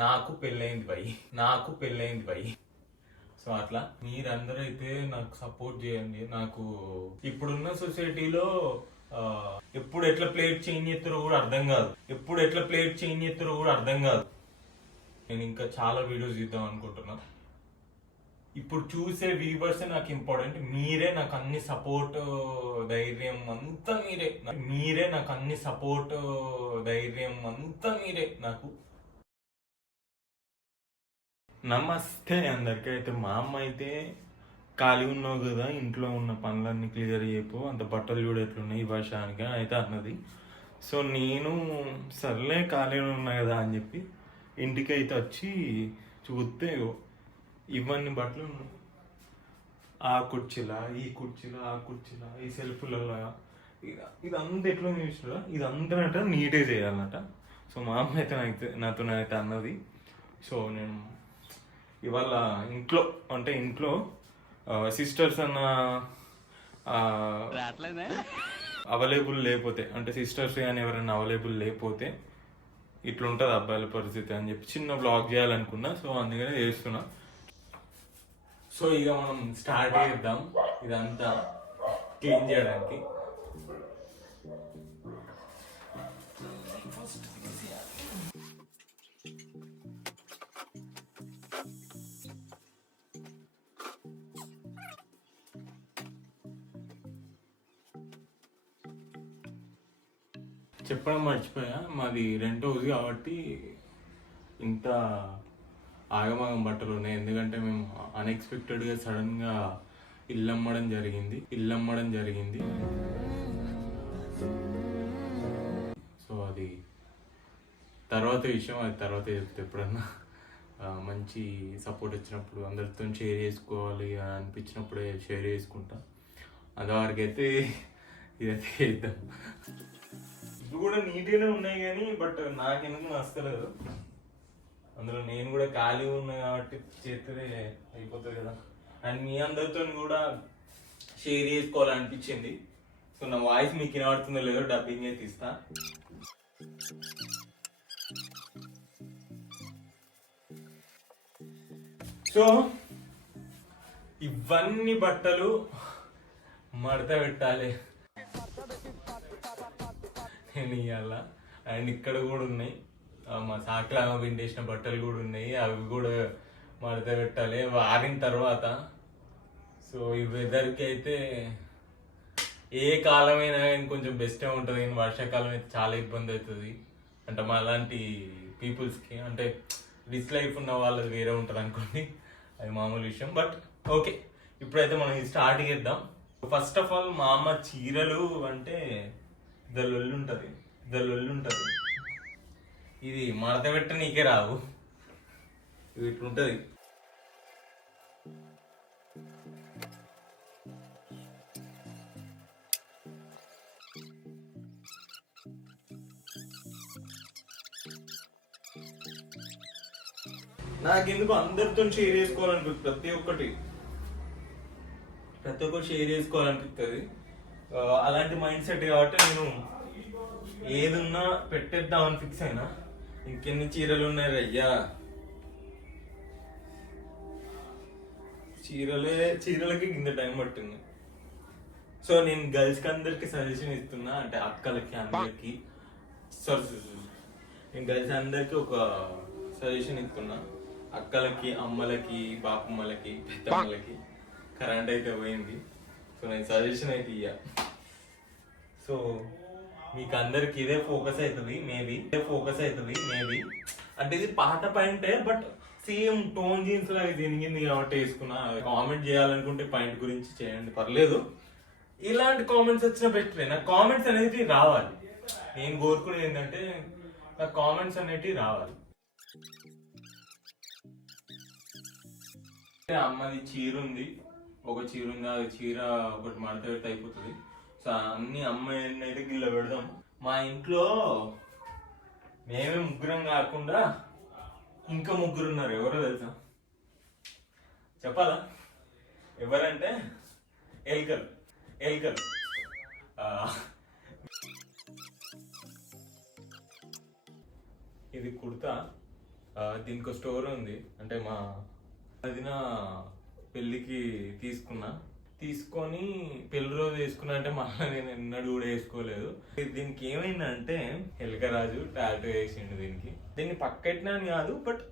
నాకు పెళ్ళైంది భయ్. సో అట్లా మీరందరూ అయితే నాకు సపోర్ట్ చేయండి. నాకు ఇప్పుడున్న సొసైటీలో ఎప్పుడు ఎట్లా ప్లేట్ చేంజ్ చేస్తారో కూడా అర్థం కాదు. నేను ఇంకా చాలా వీడియోస్ ఇద్దాం అనుకుంటున్నా. ఇప్పుడు చూసే వ్యూవర్స్ నాకు ఇంపార్టెంట్. మీరే నాకు అన్ని సపోర్ట్ ధైర్యం అంతా మీరే నాకు. నమస్తే అందరికీ. అయితే మా అమ్మ అయితే ఖాళీ ఉన్నావు కదా, ఇంట్లో ఉన్న పనులన్నీ క్లియర్ చేయపు, అంత బట్టలు కూడా ఎట్లున్నాయి ఈ వర్షానికి అయితే అన్నది. సో నేను సర్లే ఖాళీ ఉన్నా కదా అని చెప్పి ఇంటికి అయితే వచ్చి చూస్తే ఇవన్నీ బట్టలు ఆ కుర్చీలా ఈ సెల్ఫ్లలో ఇదంతా ఎట్లా చూసినా ఇదంతా నీట్గా చేయాలన్నట. సో మా అమ్మ అయితే నాతో అయితే అన్నది. సో నేను ఇవాళ ఇంట్లో సిస్టర్స్ అన్న అవైలబుల్ లేకపోతే, అంటే సిస్టర్స్ కానీ ఎవరైనా అవైలబుల్ లేకపోతే ఇట్లుంటుంది అబ్బాయిల పరిస్థితి అని చెప్పి చిన్న బ్లాగ్ చేయాలనుకున్నా. సో అందుకనే చేస్తున్నా. సో ఇక మనం స్టార్ట్ చేద్దాం ఇదంతా క్లీన్ చేయడానికి. చెప్పడం మర్చిపోయా, మాది రెంట్ హౌస్ కాబట్టి ఇంత ఆగమాగం బట్టలు ఉన్నాయి. ఎందుకంటే మేము అన్ఎక్స్పెక్టెడ్గా సడన్గా ఇల్లు అమ్మడం జరిగింది. సో అది తర్వాత విషయం, అది తర్వాత చెప్తే ఎప్పుడన్నా మంచి సపోర్ట్ వచ్చినప్పుడు అందరితో షేర్ చేసుకోవాలి అనిపించినప్పుడే షేర్ చేసుకుంటా. అంతవరకైతే ఇదైతే చేద్దాం. ఇవి కూడా నీట్గానే ఉన్నాయి కానీ బట్ నాకెందుకు నచ్చలేదు. అందులో నేను కూడా ఖాళీ ఉన్నా కాబట్టి చేస్తే అయిపోతుంది కదా. అండ్ మీ అందరితో కూడా షేర్ చేసుకోవాలనిపించింది. సో నా వాయిస్ మీకు వినబడుతుందో లేదో డబ్బింగ్ అయితే ఇస్తా. సో ఇవన్నీ బట్టలు మడత పెట్టాలి నేను ఇవాళ. అండ్ ఇక్కడ కూడా ఉన్నాయి మా సాక్లాగా విండేసిన బట్టలు కూడా ఉన్నాయి, అవి కూడా మడత పెట్టాలి వారిన తర్వాత. సో ఈ వెదర్కి అయితే ఏ కాలమైనా కానీ కొంచెం బెస్టే ఉంటుంది, కానీ వర్షాకాలం అయితే చాలా ఇబ్బంది అవుతుంది. అంటే మా అలాంటి పీపుల్స్కి, అంటే రిచ్ లైఫ్ ఉన్న వాళ్ళది వేరే ఉంటుంది అనుకోండి, అది మామూలు విషయం. బట్ ఓకే, ఇప్పుడైతే మనం ఇది స్టార్ట్ చేద్దాం. ఫస్ట్ ఆఫ్ ఆల్ మా అమ్మ చీరలు అంటే దల్లొల్లు ఉంటుంది. ఇది మడత పెట్ట నీకే రావు, ఇది ఇట్లుంటుంది. నాకెందుకు అందరితో షేర్ చేసుకోవాలనిపిస్తుంది, ప్రతి ఒక్కటి షేర్ చేసుకోవాలనిపిస్తుంది. అలాంటి మైండ్ సెట్ కాబట్టి నేను ఏదున్నా పెట్టేద్దామని ఫిక్స్ అయినా. ఇంకెన్ని చీరలు ఉన్నాయి అయ్యా, చీరలకి ఇంత టైం పట్టింది. సో నేను గర్ల్స్కి అందరికి సజెషన్ ఇస్తున్నా, అంటే అక్కలకి అందరికి నేను గర్ల్స్ అందరికి ఒక సజెషన్ ఇస్తున్నా. అక్కలకి, అమ్మలకి, బాపమ్మలకి, పెద్దమ్మలకి కరెంట్ అయితే పోయింది. సో నేను సజెషన్ అయితే ఇయ్యా. సో మీకు అందరికి ఇదే ఫోకస్ అవుతుంది మేబీ. అంటే ఇది పాత పాయింటే, బట్ సేమ్ టోన్ జీన్స్ లాగా తిరిగింది కాబట్టి వేసుకున్నా. కామెంట్ చేయాలనుకుంటే పాయింట్ గురించి చేయండి, పర్లేదు. ఇలాంటి కామెంట్స్ వచ్చిన బెస్ట్లే. నాకు కామెంట్స్ అనేది రావాలి. నేను కోరుకునేది ఏంటంటే నాకు కామెంట్స్ అనేటివి రావాలి. అమ్మది చీర ఉంది, ఆ చీర ఒకటి మడత పెడితే అయిపోతుంది. సో అన్ని అమ్మాయిని అయితే గిల్ల పెడదాం. మా ఇంట్లో మేమే ముగ్గురం కాకుండా ఇంకా ముగ్గురు ఉన్నారు. ఎవరో తెలుసా? చెప్పాలా? ఎవరంటే ఎల్కల్. ఇది కుర్తా, దీనికి స్టోర్ ఉంది. అంటే మా అది నా పెళ్ళికి తీసుకొని పెళ్లి రోజు వేసుకున్నా, అంటే మళ్ళీ నేను ఎన్నడూ కూడా వేసుకోలేదు. దీనికి ఏమైందంటే ఎలకరాజు టాటూ వేసిండు దీన్ని పక్కెట్టినా అని కాదు, బట్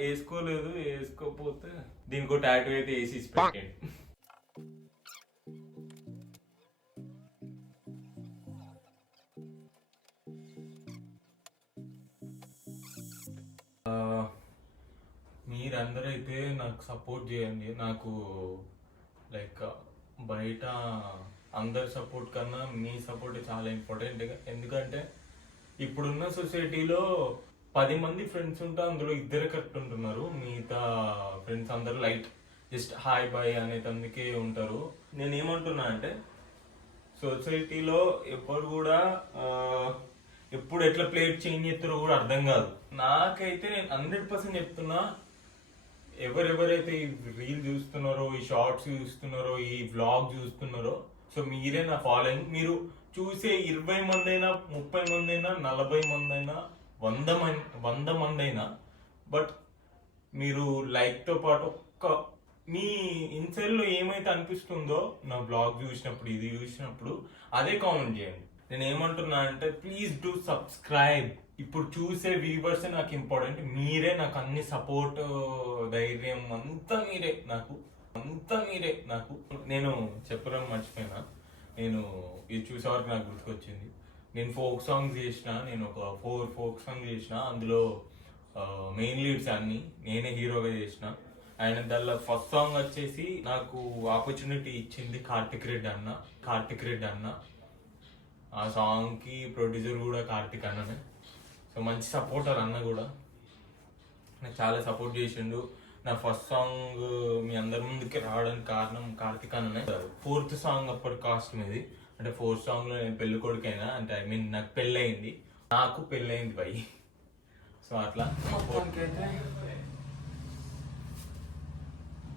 వేసుకోలేదు. వేసుకోకపోతే దీనికి టాటూ అయితే వేసి పెట్టండి. మీరందరూ అయితే నాకు సపోర్ట్ చేయండి. నాకు లైక్ బయట అందరి సపోర్ట్ కన్నా మీ సపోర్ట్ చాలా ఇంపార్టెంట్. ఎందుకంటే ఇప్పుడున్న సొసైటీలో 10 మంది ఫ్రెండ్స్ ఉంటే అందులో 2 కరెక్ట్ ఉంటున్నారు. మిగతా ఫ్రెండ్స్ అందరూ లైట్ జస్ట్ హాయ్ బాయ్ అనేటందుకే ఉంటారు. నేను ఏమంటున్నా అంటే సొసైటీలో ఎవ్వరు కూడా ఎప్పుడు ఎట్లా ప్లేట్ చేంజ్ చేస్తారో కూడా అర్థం కాదు. నాకైతే నేను 100% చెప్తున్నా, ఎవరెవరైతే ఈ రీల్ చూస్తున్నారో, ఈ షార్ట్స్ చూస్తున్నారో, ఈ వ్లాగ్ చూస్తున్నారో, సో మీరే నా ఫాలోయింగ్. మీరు చూసే 20 మంది అయినా, 30 మంది అయినా, 40 మంది అయినా, 100 మంది అయినా, బట్ మీరు లైక్తో పాటు మీ ఇన్సైడ్లో ఏమైతే అనిపిస్తుందో నా బ్లాగ్ చూసినప్పుడు, ఇది చూసినప్పుడు అదే కామెంట్ చేయండి. నేను ఏమంటున్నా అంటే ప్లీజ్ డూ సబ్స్క్రైబ్. ఇప్పుడు చూసే వ్యూవర్స్ నాకు ఇంపార్టెంట్. మీరే నాకు అన్ని సపోర్ట్, ధైర్యం అంతా మీరే నాకు. నేను చెప్పడం మర్చిపోయినా, నేను ఇది చూసే వరకు నాకు గుర్తుకొచ్చింది. నేను ఫోక్ సాంగ్స్ చేసిన, నేను ఒక 4 ఫోక్ సాంగ్స్ చేసిన. అందులో మెయిన్ లీడ్స్ అన్ని నేనే హీరోగా చేసిన. అండ్ దానిలో ఫస్ట్ సాంగ్ వచ్చేసి నాకు ఆపర్చునిటీ ఇచ్చింది కార్తిక్ రెడ్డి అన్న. ఆ సాంగ్కి ప్రొడ్యూసర్ కూడా కార్తిక్ అన్ననే. సో మంచి సపోర్టర్ అన్న కూడా నాకు చాలా సపోర్ట్ చేసిండు. నా ఫస్ట్ సాంగ్ మీ అందరి ముందుకి రావడానికి కారణం కార్తిక్ అన్ననే. 4th సాంగ్ అప్పటి కాస్ట్ మీది. అంటే 4th సాంగ్లో నేను పెళ్లి కొడుకైనా, అంటే ఐ మీన్ నాకు పెళ్ళయింది బై. సో అట్లా మొత్తానికైతే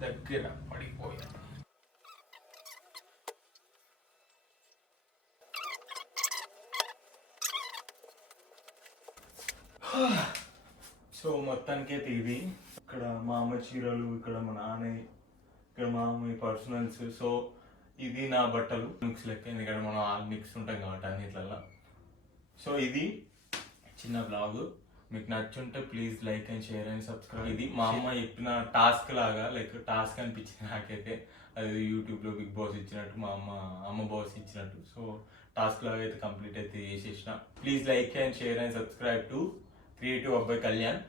దగ్గర పడిపోయా. సో మొత్తానికైతే ఇది. ఇక్కడ మా అమ్మ చీరలు, ఇక్కడ మా నాన్న, ఇక్కడ మా అమ్మ పర్సనల్స్. సో ఇది నా బట్టలు మిక్స్ లెక్క, ఎందుకంటే మనం ఆల్ మిక్స్ ఉంటాం కాబట్టి అన్నిట్లల్లో. సో ఇది చిన్న బ్లాగ్. మీకు నచ్చుంటే please like and share and subscribe. ఇది మా అమ్మ చెప్పిన టాస్క్ లాగా, లైక్ టాస్క్ అనిపించింది నాకైతే. అది యూట్యూబ్లో బిగ్ బాస్ ఇచ్చినట్టు, మా అమ్మ బాస్ ఇచ్చినట్టు. సో టాస్క్ లాగా అయితే కంప్లీట్ అయితే చేసేసిన. Please like and share and subscribe to creative అబ్బాయి కళ్యాణ్.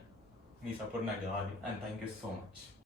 మీ సపోర్ట్ నాకు కావాలి. And thank you so much.